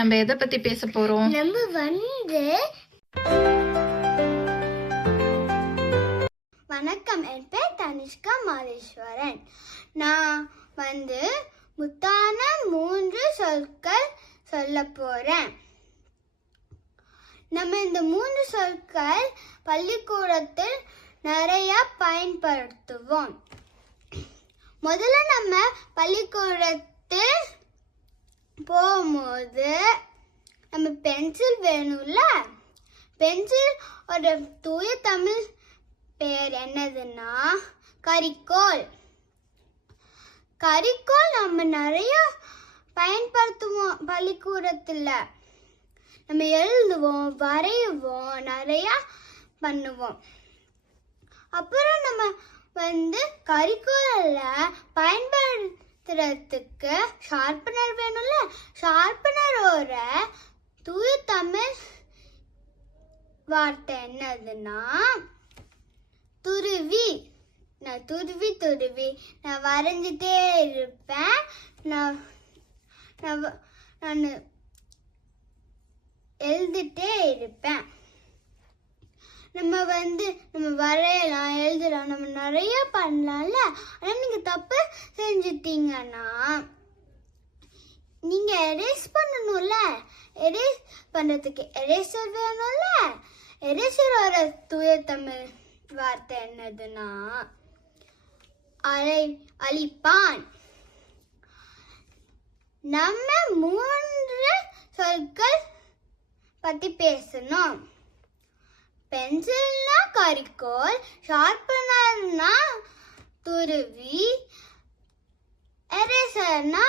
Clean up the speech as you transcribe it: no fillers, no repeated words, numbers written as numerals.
நம்ம எதை பத்தி பேச போறோம்? வணக்கம், என் பேர் தனிஷ்கா மாதேஸ்வரன். நான் முத்தான 3 சொற்கள் சொல்ல போறேன். நம்ம இந்த 3 சொற்கள் பள்ளிக்கூடத்தில் நிறைய பயன்படுத்துவோம். முதல்ல நம்ம பள்ளிக்கூடத்தில் போகும்போது நம்ம பென்சில் வேணும்ல. பென்சில் ஒரு தூய தமிழ் பேர் என்னதுன்னா கரிக்கோல். கரிக்கோல் நம்ம நிறைய பயன்படுத்துவோம். பள்ளிக்கூடத்தில் நம்ம எழுதுவோம், வரையுவோம், நிறைய பண்ணுவோம். அப்புறம் நம்ம கரிக்கோல பயன்படுத்துறதுக்கு ஷார்ப்பனர் வேணும்ல. ஷார்ப்பனரோட தூய தமிழ் வார்த்தை என்னதுன்னா துருவி. நான் துருவி நான் வரைஞ்சிட்டே இருப்பேன். நான் எழுதிட்டே இருப்பேன். நம்ம வரையலாம், எழுதலாம், நம்ம நிறைய பண்ணலாம்ல. ஆனால் நீங்கள் தப்பு செஞ்சிட்டீங்கன்னா நீங்கள் எரேஸ் பண்ணணும்ல. எரேஸ் பண்ணுறதுக்கு எரேசர் வேணும்ல. எரேசரோட தூய தமிழ் வார்த்தை என்னதுன்னா அழிப்பான். நம்ம 3 சொற்கள் பத்தி பேசணும். பென்சில்னா கரிக்கோல், ஷார்ப்பனர்னா துருவி, எரேசர்னா